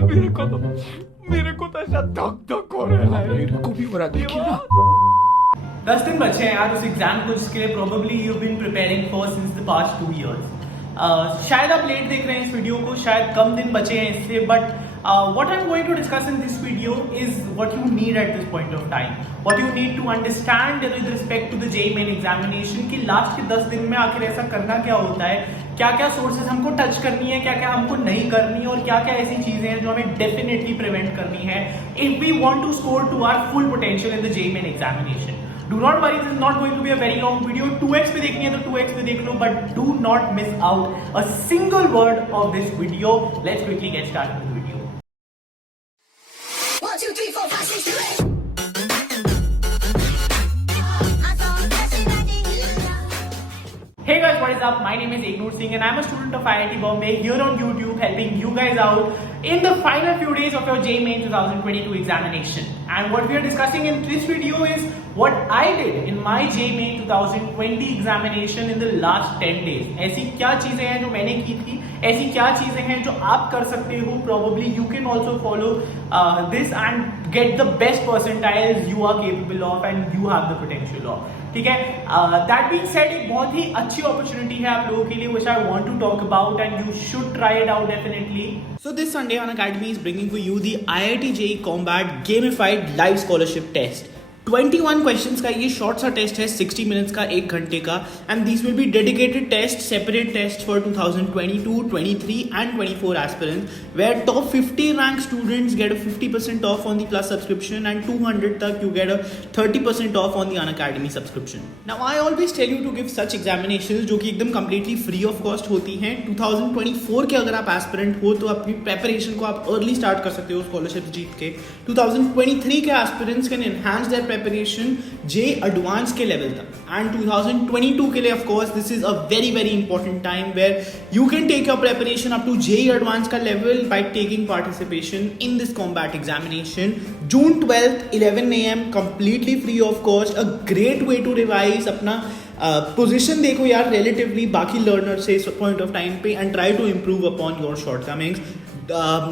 मेरे को तो ऐसा धक धक हो रहा है। मेरे को भी हो रहा, देखिए ना। 10 दिन बचे हैं यार उस एग्जाम को जिसके लिए probably you been preparing for since the past 2 years। शायद आप लेट देख रहे हैं इस वीडियो को, शायद कम दिन बचे हैं इससे, but what I'm going to discuss in this video is what you need at this point of time, what you need to understand with respect to the JEE Main examination कि last के 10 दिन में आखिर ऐसा करना क्या होता है, क्या क्या सोर्सेज हमको टच करनी है, क्या क्या हमको नहीं करनी है, और क्या क्या ऐसी चीजें हैं जो हमें डेफिनेटली प्रिवेंट करनी है if we want to score to our full potential in the JEE Main examination। Do not worry, this is not going to be a very long video। 2x पे देखनी है तो 2x पे देख लो, but do not miss out a single word of this video। Let's quickly get started with the video। 1, 2, 3, 4, 5, 6, 7, 8। Hey guys, what is up? My name is Ignor Singh and I'm a student of IIT Bombay here on YouTube helping you guys out in the final few days of your JEE Main 2022 examination. And what we are discussing in this video is what I did in my JEE Main 2020 examination in the last 10 days. ऐसी क्या चीजें हैं जो मैंने की थी, ऐसी क्या चीजें हैं जो आप कर सकते हो, probably you can also follow this and get the best percentiles you are capable of and you have the potential of। ठीक है, दैट बीइंग सेड एक बहुत ही अच्छी अपॉर्चुनिटी है आप लोगों के लिए which I want to talk about and you should try it out definitely. So this Sunday Unacademy is bringing for you the IIT JEE Combat gamified live scholarship test. 21 questions का ये short सा test है, 60 minutes का, 1 घंटे का, and this will be dedicated test, separate test for 2022, 23 and 24 aspirants, where top 50 rank students get a 50% off on the plus subscription and 200 तक you get a 30% off on the Unacademy subscription. Now I always tell you to give such examinations जो कि एकदम completely free of cost होती हैं। 2024 के अगर आप aspirant हो तो अपनी प्रेपरेशन को आप अर्ली स्टार्ट कर सकते हो स्कॉलरशिप जीत के। 2023 के aspirants can enhance there preparation JEE Advanced के लेवल तक, and 2022 के लिए of course this is a very very important time where you can take your preparation up to JEE Advanced का level by taking participation in this combat examination। June 12th 11 AM completely free of cost, a great way to revise अपना position देखो यार relatively बाकी learners से इस point of time पे and try to improve upon your shortcomings।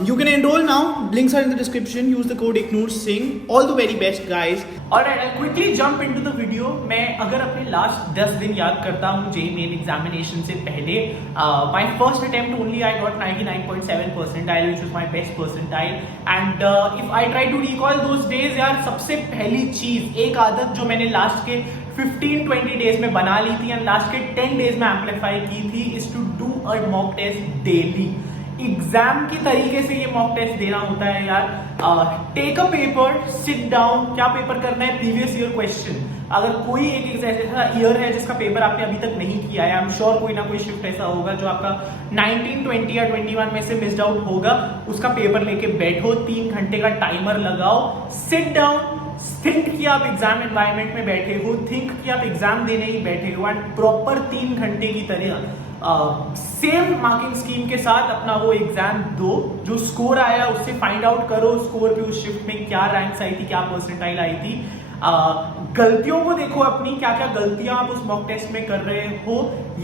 You can enroll now, links are in the description, use the code Ignor Singh। All the very best guys। Alright, I'll quickly jump into the video। मैं अगर अपने last 10 दिन याद करता हूँ JEE Main examination से पहले, my first attempt only I got 99.7 percentile which was my best percentile, and if I try to recall those days यार, सबसे पहली चीज, एक आदत जो मैंने लास्ट के 15-20 डेज में बना ली थी एंड लास्ट के 10 डेज में एम्पलीफाई की थी, is to do a mock test daily. Exam की तरीके से ये मॉक टेस्ट देना होता है यार। Take a paper, sit down. क्या पेपर करना है? Previous year question. अगर कोई एक ऐसा ईयर है जिसका पेपर आपने अभी तक नहीं किया है, आई एम श्योर कोई ना कोई शिफ्ट ऐसा होगा जो आपका 19, 20 या 21 में से मिस्ड आउट होगा, उसका पेपर लेके बैठो, 3 घंटे का टाइमर लगाओ, सिट डाउन, थिंक कि आप एग्जाम एनवायरनमेंट में बैठे हो, थिंक कि आप एग्जाम देने ही बैठे हो, एंड प्रॉपर 3 घंटे की तरह सेम मार्किंग स्कीम के साथ अपना वो एग्जाम दो। जो स्कोर आया उससे फाइंड आउट करो स्कोर पे उस शिफ्ट में क्या रैंक्स आई थी, क्या परसेंटाइल आई थी। गलतियों को देखो अपनी, क्या क्या गलतियां आप उस मॉक टेस्ट में कर रहे हो,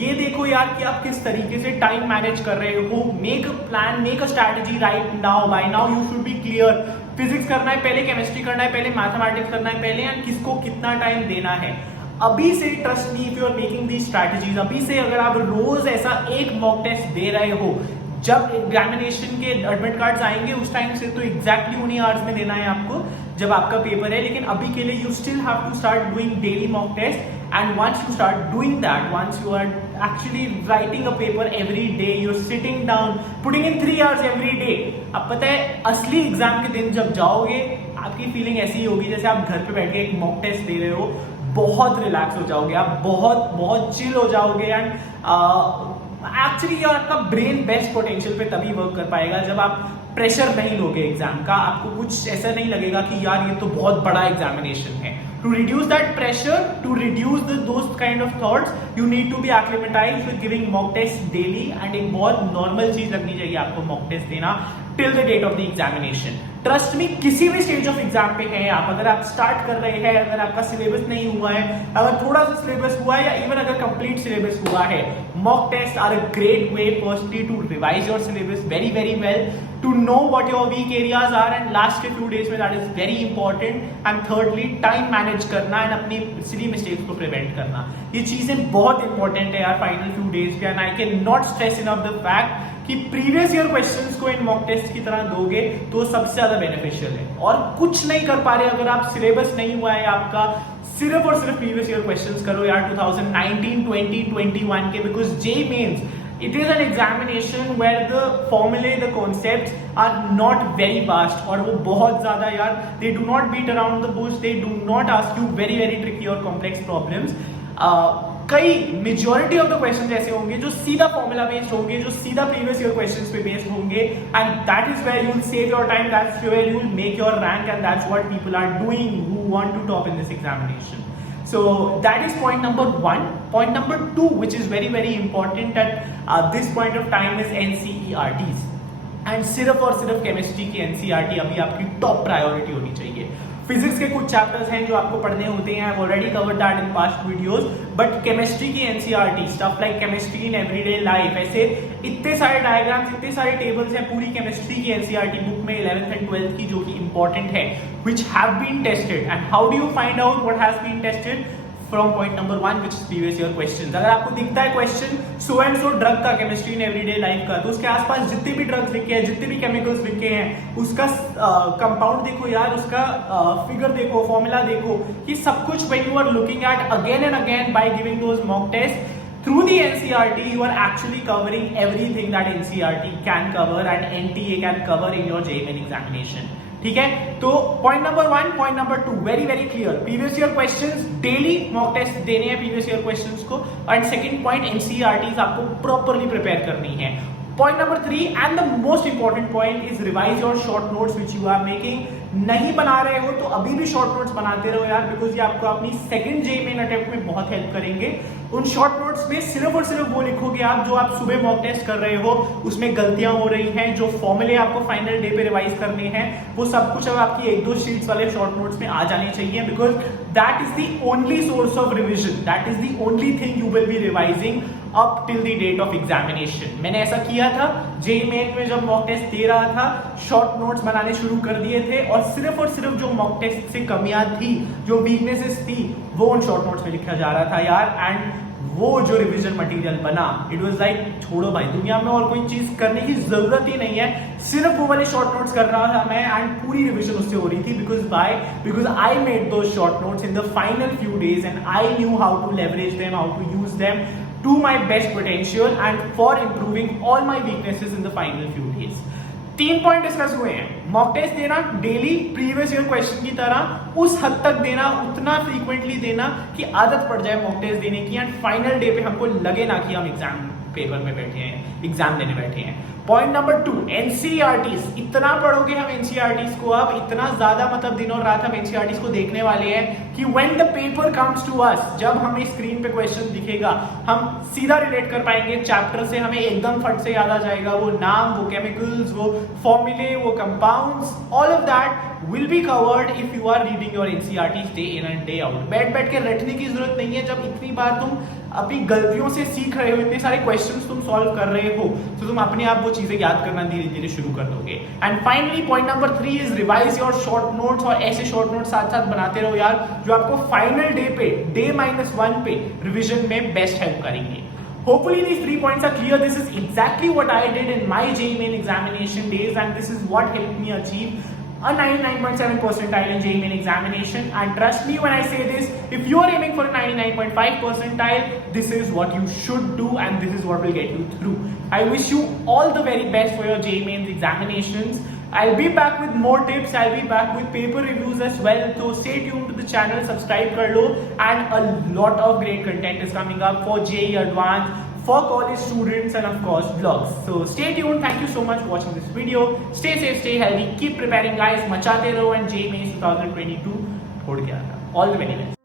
ये देखो यार कि आप किस तरीके से टाइम मैनेज कर रहे हो। Make a plan, make a strategy right now. By now you should be clear. Physics करना है पहले, केमिस्ट्री करना है पहले, मैथमेटिक्स करना है पहले, एंड किसको कितना टाइम देना है। अभी से trust me, if you are making the strategies, अभी से अगर आप रोज ऐसा एक मॉक टेस्ट दे रहे हो, जब एग्जामिनेशन के एडमिट कार्ड्स आएंगे उस टाइम से तो एग्जैक्टली उन्हीं आवर्स में देना है आपको जब आपका पेपर है। लेकिन अभी के लिए you still have to start doing daily mock test, and once you start doing that, once you are actually writing a paper every day, you are sitting down, putting in 3 hours every day, अब पता है असली exam के दिन जब जाओगे आपकी feeling ऐसी होगी जैसे आप घर पे बैठ के एक मॉक टेस्ट दे रहे हो। बहुत रिलैक्स हो जाओगे आप, बहुत बहुत चिल हो जाओगे, एंड एक्चुअली आपका ब्रेन बेस्ट पोटेंशियल पे तभी वर्क कर पाएगा जब आप प्रेशर नहीं लोगे एग्जाम का। आपको कुछ ऐसा नहीं लगेगा कि यार ये तो बहुत बड़ा एग्जामिनेशन है। To reduce that pressure, to reduce those kind of thoughts, you need to be acclimatized with giving mock tests daily, and एक बहुत नॉर्मल चीज लगनी चाहिए आपको मॉक टेस्ट देना till the date of the examination. Trust me, किसी भी stage of exam पे हैं आप, अगर आप स्टार्ट कर रहे हैं, अगर आपका सिलेबस नहीं हुआ है, अगर थोड़ा सा सिलेबस हुआ है, या इवन अगर कंप्लीट सिलेबस हुआ है, mock tests are a great way firstly to revise your syllabus very well, to know what your weak areas are, and last few days में that is very important, and thirdly time manage करना and अपनी silly mistakes को prevent करना. ये चीजें बहुत important है यार final few days के, and I cannot stress enough the fact कि प्रीवियस ईयर क्वेश्चंस को इन मॉक टेस्ट की तरह दोगे तो सबसे ज्यादा बेनिफिशियल है. और कुछ नहीं कर पा रहे अगर आप सिलेबस नहीं हुआ है आपका, सिर्फ और सिर्फ प्रीवियस ईयर क्वेश्चंस करो यार 2019, 20, 21 के, because JEE mains it is an examination where the formulae, the concepts are not very vast, और वो बहुत ज्यादा यार, they do not beat around the bush, they do not ask you very tricky or complex problems. कई majority of the questions ऐसे होंगे जो सीधा फॉर्मूला बेस्ड होंगे, जो सीधा प्रीवियस ईयर क्वेश्चंस पे बेस्ड होंगे, and that is where you will save your time, that's where you will make your rank, and that's what people are doing who want to top in this examination. So that is point number 1. Point number 2, which is very important at this point of time, is NCERTs. And सिर्फ और सिर्फ chemistry की NCERT अभी आपकी top priority होनी चाहिए. Physics के कुछ चैप्टर्स हैं जो आपको पढ़ने होते हैं, I've already covered that in past videos, but chemistry की NCERT, stuff like chemistry in everyday life, ऐसे इतने सारे डायग्राम्स, इतने सारे टेबल्स हैं पूरी केमिस्ट्री की NCERT बुक में 11th and 12th की, जो कि इंपॉर्टेंट है, which have been tested. And how do you find out what has been tested? From point number 1, which is previous year questions. अगर आपको दिखता है question so and so drug का chemistry in everyday life का, तो उसके आसपास जितने भी ड्रग्स लिखे हैं, जितने भी केमिकल्स लिखे हैं, उसका कंपाउंड देखो यार, उसका फिगर देखो, फॉर्मूला देखो, ये सब कुछ when you are looking at again and again by giving those mock tests through the NCERT, you are actually covering everything that NCERT can cover and NTA can cover in your JEE main examination. ठीक है, तो point number 1, point number 2 very clear, previous year questions daily mock test देने हैं previous year questions को, and second point NCERTs आपको properly prepare करनी है. Point number 3 and the most important point is revise your short notes which you are making. नहीं बना रहे हो तो अभी भी शॉर्ट नोट्स बनाते रहो यार, बिकॉज ये आपको अपनी सेकंड JEE मेन अटेम्प्ट में बहुत हेल्प करेंगे. उन शॉर्ट नोट्स में सिर्फ और सिर्फ वो लिखोगे आप जो आप सुबह मॉक टेस्ट कर रहे हो, उसमें गलतियां हो रही हैं, जो फॉर्मूले आपको फाइनल डे पे रिवाइज करने हैं, वो सब कुछ अब आपकी 1-2 शीट्स वाले शॉर्ट नोट्स में आ जाने चाहिए, because that is the only source of revision, that is the only thing you will be revising up till the date of examination. मैंने ऐसा किया था JEE मेन में, जब मॉक टेस्ट दे रहा था, शॉर्ट नोट्स बनाने शुरू कर दिए थे, और सिर्फ जो मॉक टेस्ट से कमियां थी, जो वीकनेसेस थी, वो उन शॉर्ट नोट्स में लिखा जा रहा था यार, एंड वो जो रिवीजन मटेरियल बना, इट वाज लाइक छोड़ो भाई, दुनिया में और कोई चीज करने की जरूरत ही नहीं है, सिर्फ वो वाले शॉर्ट नोट्स कर रहा था मैं, एंड पूरी रिवीजन उससे हो रही थी, because I made those short notes in the final few days, and I knew how to leverage them, how to use them to my best potential and for improving all my weaknesses in the final few days. 3 point discuss हुए हैं. Mock test देना daily previous year question की तरह, उस हद तक देना, उतना फ्रीक्वेंटली देना कि आदत पड़ जाए मॉक टेस्ट देने की, एंड फाइनल डे पे हमको लगे ना कि हम एग्जाम पेपर में बैठे हैं, एग्जाम देने बैठे हैं. Point number 2, NCERTs. इतना पढ़ोगे हम NCERTs को, अब इतना ज्यादा मतलब दिनों रात हम NCERTs को देखने वाले हैं कि when the paper comes to us, जब हमें स्क्रीन पे क्वेश्चन दिखेगा, हम सीधा रिलेट कर पाएंगे चैप्टर से, हमें एकदम फट से याद आ जाएगा वो नाम, वो केमिकल्स, वो फॉर्मूले, वो compounds, all of that will be covered if you are reading your NCERTs day in and day out. बैठ के रटने की जरूरत नहीं है. जब इतनी बार तुम अपनी गलतियों से सीख रहे हो, इतने सारे क्वेश्चंस तुम सॉल्व कर रहे हो, तो तुम अपने आप वो चीजें याद करना धीरे धीरे शुरू कर दोगे. And finally point number 3 is revise your short notes, और ऐसे शॉर्ट नोट्स साथ साथ बनाते रहो यार, जो आपको फाइनल डे पे, डे -1 पे रिविजन में बेस्ट हेल्प करेंगे. Hopefully these 3 points are clear. This is exactly what I did in my JEE main examination days, and this is what helped me achieve a 99.7 percentile in JEE main examination. And trust me when I say this, if you are aiming for a 99.5 percentile, this is what you should do, and this is what will get you through. I wish you all the very best for your JEE mains examinations. I'll be back with more tips. I'll be back with paper reviews as well. So stay tuned to the channel, subscribe kar lo, and a lot of great content is coming up for JEE Advanced, for college students, and of course vlogs. So stay tuned. Thank you so much for watching this video. Stay safe, stay healthy, keep preparing guys. मचाते रहो, and JEE Mains 2022 छोड़ के आना. All the very best.